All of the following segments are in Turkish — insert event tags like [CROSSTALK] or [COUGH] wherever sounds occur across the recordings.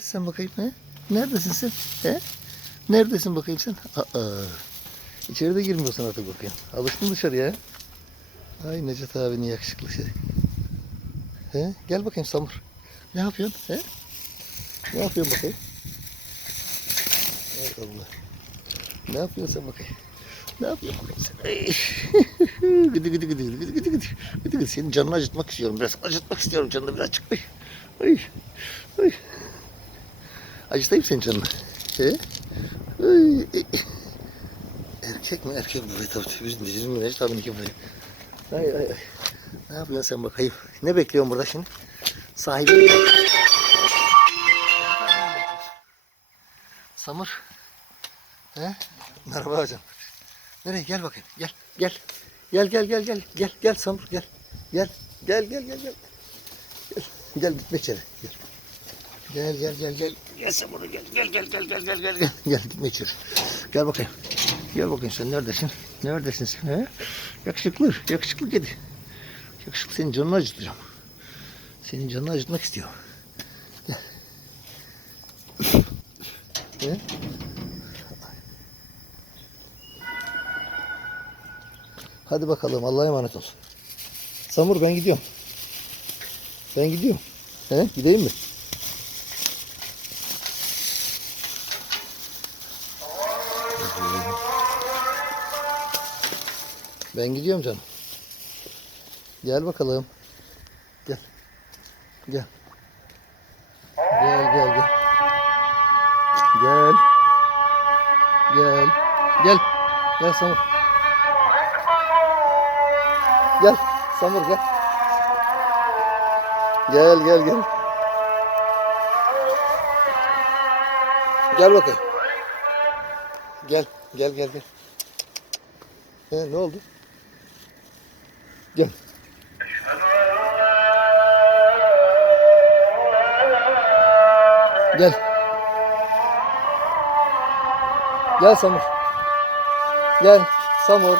Sen bakayım he? Neredesin sen? He? Neredesin bakayım sen? Aa, içeri de girmiyorsun artık bakayım. Alıştın dışarıya. Ay Necdet abinin yakışıklı şey. He? Gel bakayım Samur. Ne yapıyorsun? He? Ne yapıyorsun bakayım? Ay Allah. Ne yapıyorsun sen bakayım? Ne yapıyorsun bakayım sen? Gıdı [LAUGHS] gıdı gıdı gıdı gıdı gıdı gıdı. Gıdı gıdı. Senin canını acıtmak istiyorum. Biraz acıtmak istiyorum canını birazcık. Ay. Ay. Ay. Acıtayım senin canını. He? Ay. Erkek mi erkek mi? Evet, tabii bizim bizim mi Necdet abinin iki buraya. Ay ay ay. Ne yapıyorsun sen bakayım? Ne bekliyorsun burada şimdi? Sahibi. Samur. He? Merhaba hocam. Nereye? Gel bakayım. Gel. Gel. Gel gel gel gel. Gel gel Samur gel. Gel. Gel gel gel gel. Gel. Gel gitme içeri. Gel. Gel gel gel gel. Gel sen buraya gel. Gel gel gel gel gel gel gel. Gitme içeri. Gel bakayım. Gel bakayım sen neredesin? Neredesin sen? He? Yakışıklı. Yakışıklı kedi. Yakışıklı senin canını acıtacağım. Senin canını acıtmak istiyorum. Gel. He? Hadi bakalım Allah'a emanet ol. Samur ben gidiyorum. Ben gidiyorum. He? Gideyim mi? Ben gidiyorum canım. Gel bakalım. Gel. Gel. Gel gel gel. Gel. Gel. Gel. Gel Samur. Gel. Samur gel. Gel gel gel. Gel bakayım. Gel. Gel gel gel. He, ne oldu? Gel. Gel. Gel Samur. Gel Samur.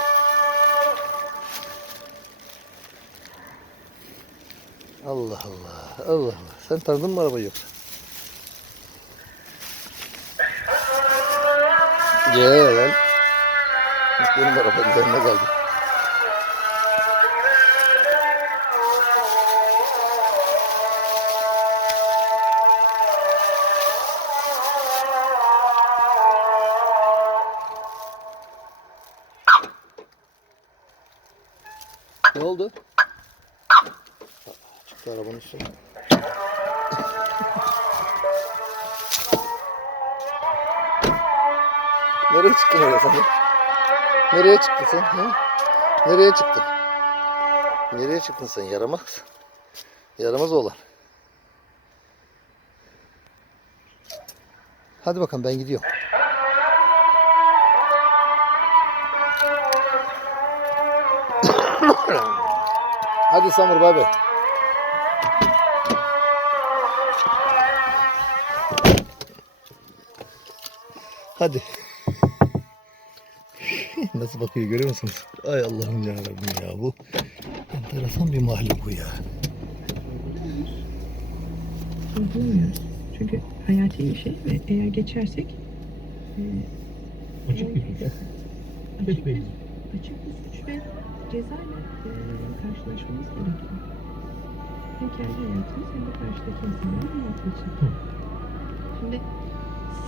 Allah Allah. Allah Allah. Sen tanıdın mı arabayı yoksa? Gel. Benim arabanın üzerine geldi. Ne oldu? Çıktı arabanın üstüne. Nereye çıktın öyle sen? Nereye çıktın sen? Hı? Nereye çıktın? Nereye çıktın sen yaramaz? Yaramaz oğlan. Hadi bakalım ben gidiyorum. Hadi Samur bay bay. Hadi. [LAUGHS] Nasıl bakıyor görüyor musunuz? Ay Allah'ım ya Rabbim ya bu. Enteresan bir mahluk bu ya. Bulmuyoruz. Çünkü hayati bir şey ve eğer geçersek e, Açık bir suç. açık bir, açık bir suç ve cezayla e, karşılaşmamız gerekiyor. Hem kendi hayatımız hem de karşıdaki insanların hayatı için. Hı. Şimdi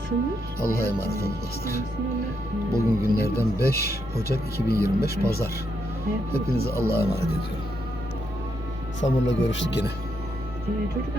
sınır Allah'a emanet olun dostlar. Sınırla, e, Bugün günlerden 5 Ocak 2025 Pazar. Hepinizi Allah'a emanet ediyorum. Samur'la görüştük yine. e, çocuk